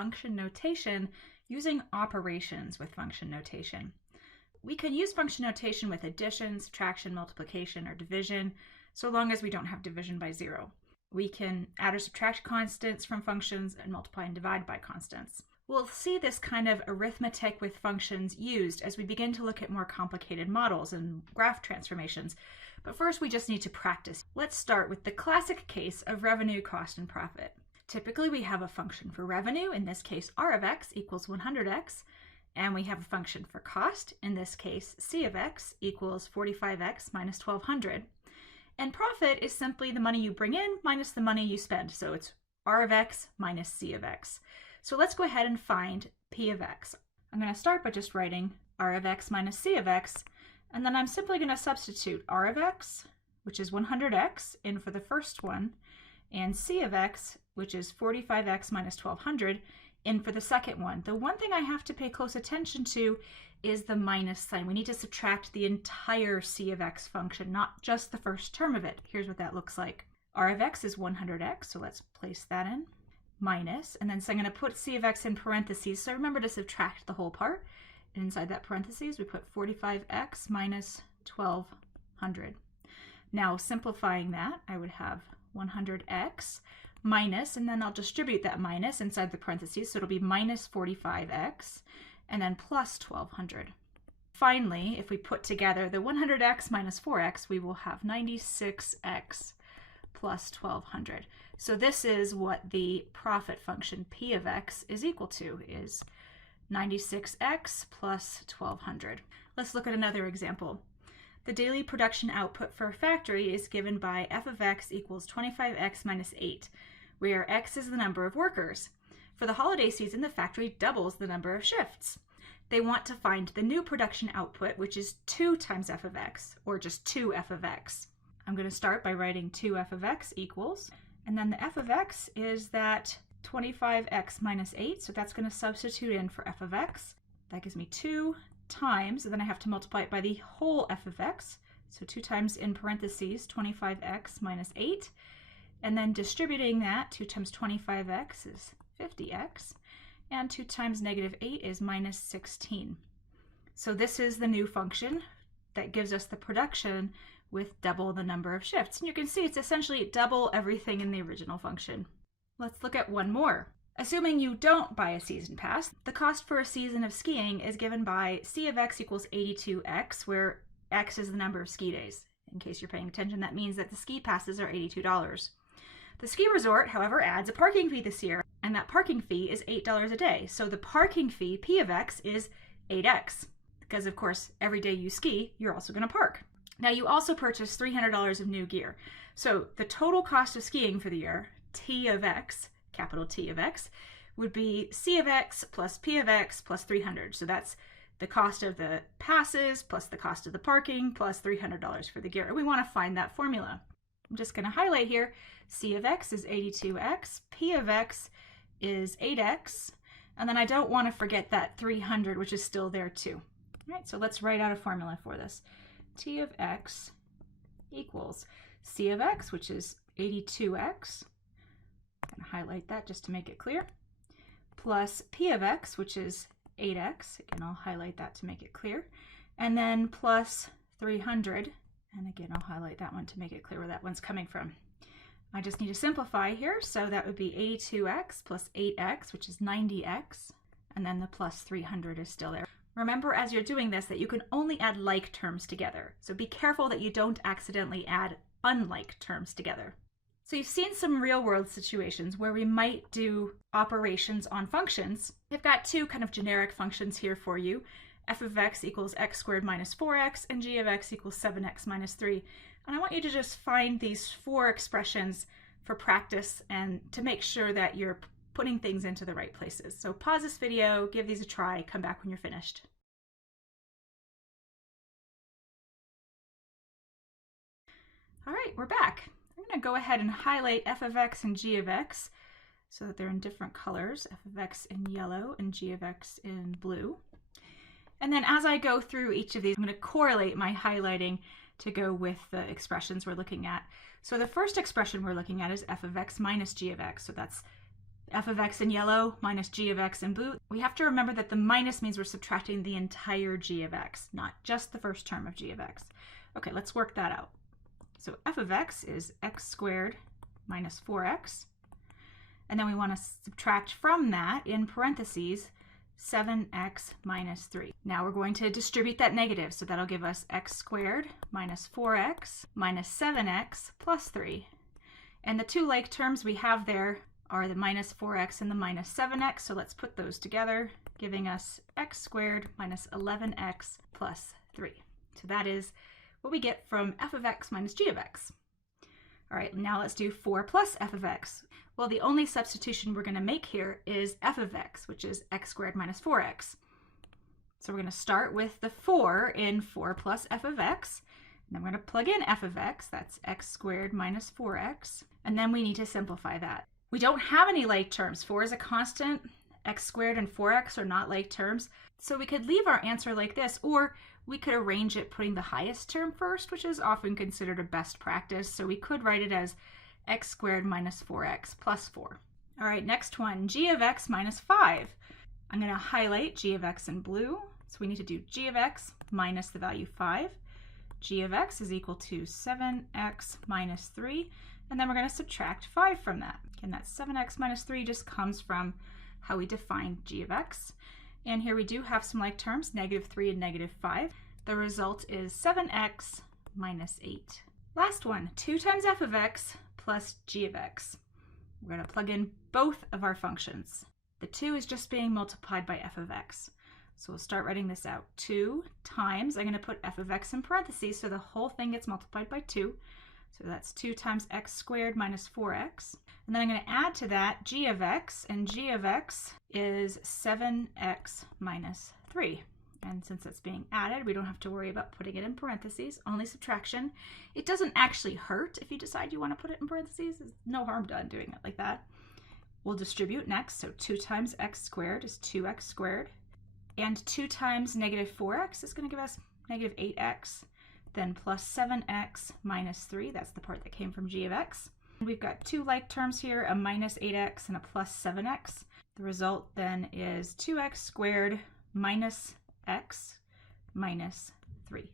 function notation using operations with function notation. We can use function notation with addition, subtraction, multiplication, or division, so long as we don't have division by 0. We can add or subtract constants from functions and multiply and divide by constants. We'll see this kind of arithmetic with functions used as we begin to look at more complicated models and graph transformations. But first, we just need to practice. Let's start with the classic case of revenue, cost, and profit. Typically, we have a function for revenue, in this case r of x equals 100x, and we have a function for cost, in this case c of x equals 45x minus 1200. And profit is simply the money you bring in minus the money you spend. So it's r of x minus c of x. So let's go ahead and find p of x. I'm going to start by just writing r of x minus c of x, and then I'm simply going to substitute r of x, which is 100x, in for the first one, and c of x, which is 45x minus 1200, in for the second one. The one thing I have to pay close attention to is the minus sign. We need to subtract the entire c of x function, not just the first term of it. Here's what that looks like. R of x is 100x, so let's place that in, minus, and then so I'm going to put c of x in parentheses, so remember to subtract the whole part. And inside that parentheses, we put 45x minus 1200. Now, simplifying that, I would have 100x minus, and then I'll distribute that minus inside the parentheses, so it'll be minus 45x, and then plus 1200. Finally, if we put together the 100x minus 4x, we will have 96x plus 1200. So this is what the profit function p of x is equal to, is 96x plus 1200. Let's look at another example. The daily production output for a factory is given by f of x equals 25x minus 8, where x is the number of workers. For the holiday season, the factory doubles the number of shifts. They want to find the new production output, which is 2 times f of x, or just 2f of x. I'm going to start by writing 2f of x equals, and then the f of x is that 25x minus 8, so that's going to substitute in for f of x. That gives me 2 times, and then I have to multiply it by the whole f of x, so 2 times in parentheses 25x minus 8, and then distributing that, 2 times 25x is 50x, and 2 times negative 8 is minus 16. So this is the new function that gives us the production with double the number of shifts. And you can see it's essentially double everything in the original function. Let's look at one more. Assuming you don't buy a season pass, the cost for a season of skiing is given by c of x equals 82x, where x is the number of ski days. In case you're paying attention, that means that the ski passes are $82. The ski resort, however, adds a parking fee this year, and that parking fee is $8 a day. So the parking fee, p of x, is 8x, because of course, every day you ski, you're also going to park. Now you also purchase $300 of new gear. So the total cost of skiing for the year, t of x, capital T of x, would be c of x plus p of x plus 300. So that's the cost of the passes plus the cost of the parking plus $300 for the gear. And we want to find that formula. I'm just going to highlight here, c of x is 82x, p of x is 8x, and then I don't want to forget that 300, which is still there too. All right, so let's write out a formula for this. T of x equals c of x, which is 82x, I'm going to highlight that just to make it clear, plus p of x, which is 8x, again I'll highlight that to make it clear, and then plus 300, and again I'll highlight that one to make it clear where that one's coming from. I just need to simplify here, so that would be 82x plus 8x, which is 90x, and then the plus 300 is still there. Remember as you're doing this that you can only add like terms together, so be careful that you don't accidentally add unlike terms together. So you've seen some real-world situations where we might do operations on functions. I've got two kind of generic functions here for you. F of x equals x squared minus 4x, and g of x equals 7x minus 3. And I want you to just find these 4 expressions for practice and to make sure that you're putting things into the right places. So pause this video, give these a try, come back when you're finished. All right, we're back. I'm going to go ahead and highlight f of x and g of x so that they're in different colors, f of x in yellow and g of x in blue. And then as I go through each of these, I'm going to correlate my highlighting to go with the expressions we're looking at. So the first expression we're looking at is f of x minus g of x. So that's f of x in yellow minus g of x in blue. We have to remember that the minus means we're subtracting the entire g of x, not just the first term of g of x. Okay, let's work that out. So f of x is x squared minus 4x. And then we want to subtract from that, in parentheses, 7x minus 3. Now we're going to distribute that negative, so that'll give us x squared minus 4x minus 7x plus 3. And the two like terms we have there are the minus 4x and the minus 7x, so let's put those together, giving us x squared minus 11x plus 3. So that is what we get from f of x minus g of x. All right, now let's do 4 plus f of x. Well, the only substitution we're going to make here is f of x, which is x squared minus 4x. So we're going to start with the 4 in 4 plus f of x. And then we're going to plug in f of x, that's x squared minus 4x. And then we need to simplify that. We don't have any like terms. 4 is a constant, x squared and 4x are not like terms. So we could leave our answer like this, or we could arrange it putting the highest term first, which is often considered a best practice. So we could write it as x squared minus 4x plus 4. All right, next one, g of x minus 5. I'm going to highlight g of x in blue. So we need to do g of x minus the value 5. G of x is equal to 7x minus 3. And then we're going to subtract 5 from that. And that 7x minus 3 just comes from how we define g of x. And here we do have some like terms, negative 3 and negative 5. The result is 7x minus 8. Last one, 2 times f of x plus g of x. We're going to plug in both of our functions. The 2 is just being multiplied by f of x. So we'll start writing this out. 2 times, I'm going to put f of x in parentheses, so the whole thing gets multiplied by 2. So that's 2 times x squared minus 4x. And then I'm going to add to that g of x, and g of x is 7x minus 3. And since it's being added, we don't have to worry about putting it in parentheses, only subtraction. It doesn't actually hurt if you decide you want to put it in parentheses. There's no harm done doing it like that. We'll distribute next, so 2 times x squared is 2x squared. And 2 times negative 4x is going to give us negative 8x. Then plus 7x minus 3, that's the part that came from g of x. We've got two like terms here, a minus 8x and a plus 7x. The result then is 2x squared minus x minus 3.